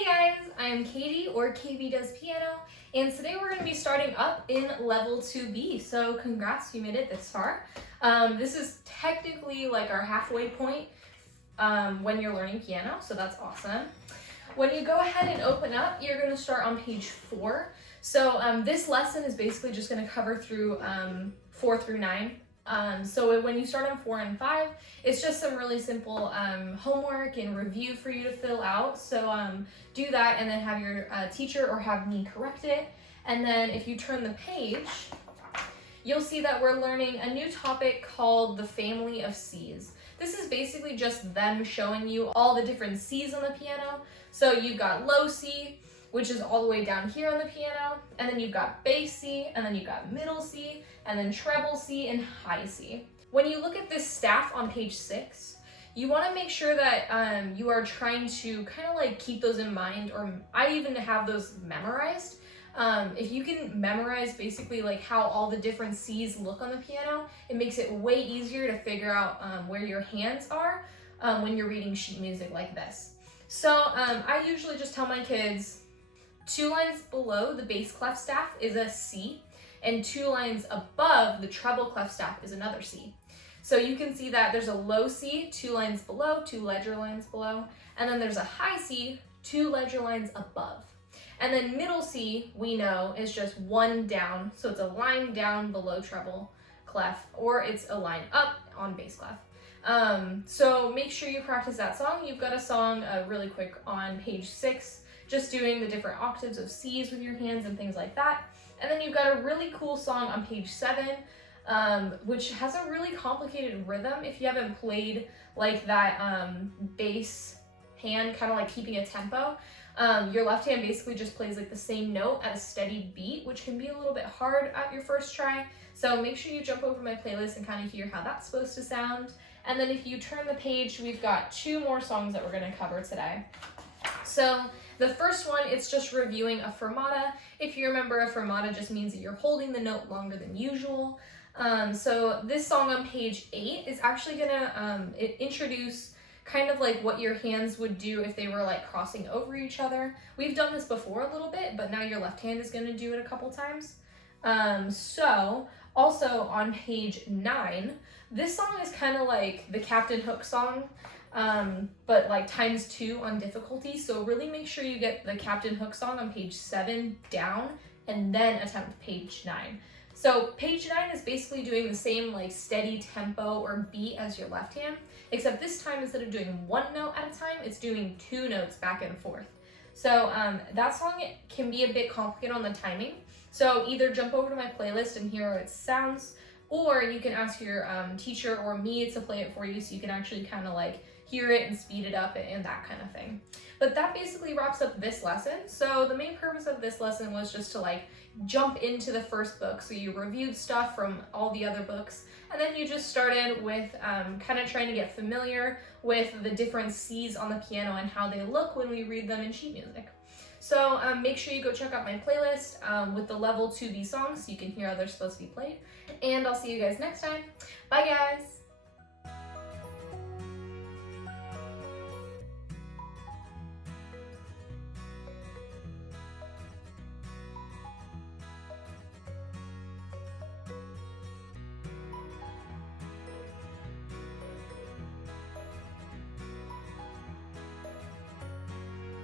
Hey guys, I'm Katie, or KB Does Piano, and today we're going to be starting up in level 2B, so congrats, you made it this far. This is technically like our halfway point when you're learning piano, so that's awesome. When you go ahead and open up, you're going to start on page 4. So this lesson is basically just going to cover through 4 through 9. So when you start on 4 and 5, it's just some really simple homework and review for you to fill out. So do that and then have your teacher or have me correct it. And then if you turn the page, you'll see that we're learning a new topic called the family of Cs. This is basically just them showing you all the different Cs on the piano. So you've got low C, which is all the way down here on the piano, and then you've got bass C, and then you've got middle C, and then treble C, and high C. When you look at this staff on page 6, you want to make sure that you are trying to kind of like keep those in mind, or I even have those memorized. If you can memorize basically like how all the different C's look on the piano, it makes it way easier to figure out where your hands are when you're reading sheet music like this. So I usually just tell my kids, 2 lines below the bass clef staff is a C, and 2 lines above the treble clef staff is another C. So you can see that there's a low C, 2 lines below, 2 ledger lines below, and then there's a high C, 2 ledger lines above. And then middle C, we know, is just 1 down, so it's a line down below treble clef, or it's a line up on bass clef. So make sure you practice that song. You've got a song really quick on page 6, just doing the different octaves of C's with your hands and things like that. And then you've got a really cool song on page 7, which has a really complicated rhythm. If you haven't played like that bass hand, kind of like keeping a tempo, your left hand basically just plays like the same note at a steady beat, which can be a little bit hard at your first try. So make sure you jump over my playlist and kind of hear how that's supposed to sound. And then if you turn the page, we've got 2 more songs that we're going to cover today. So the first one, it's just reviewing a fermata. If you remember, a fermata just means that you're holding the note longer than usual. So this song on page 8 is actually gonna introduce kind of like what your hands would do if they were like crossing over each other. We've done this before a little bit, but now your left hand is gonna do it a couple times. So also on page 9, this song is kind of like the Captain Hook song, but like times 2 on difficulty. So really make sure you get the Captain Hook song on page 7 down and then attempt page 9. So page 9 is basically doing the same like steady tempo or beat as your left hand, except this time instead of doing 1 note at a time, it's doing 2 notes back and forth. So that song can be a bit complicated on the timing. So either jump over to my playlist and hear how it sounds, or you can ask your teacher or me to play it for you so you can actually kind of like hear it and speed it up and that kind of thing. But that basically wraps up this lesson. So the main purpose of this lesson was just to like jump into the first book. So you reviewed stuff from all the other books, and then you just started with kind of trying to get familiar with the different C's on the piano and how they look when we read them in sheet music. So make sure you go check out my playlist with the level 2B songs so you can hear how they're supposed to be played. And I'll see you guys next time. Bye guys!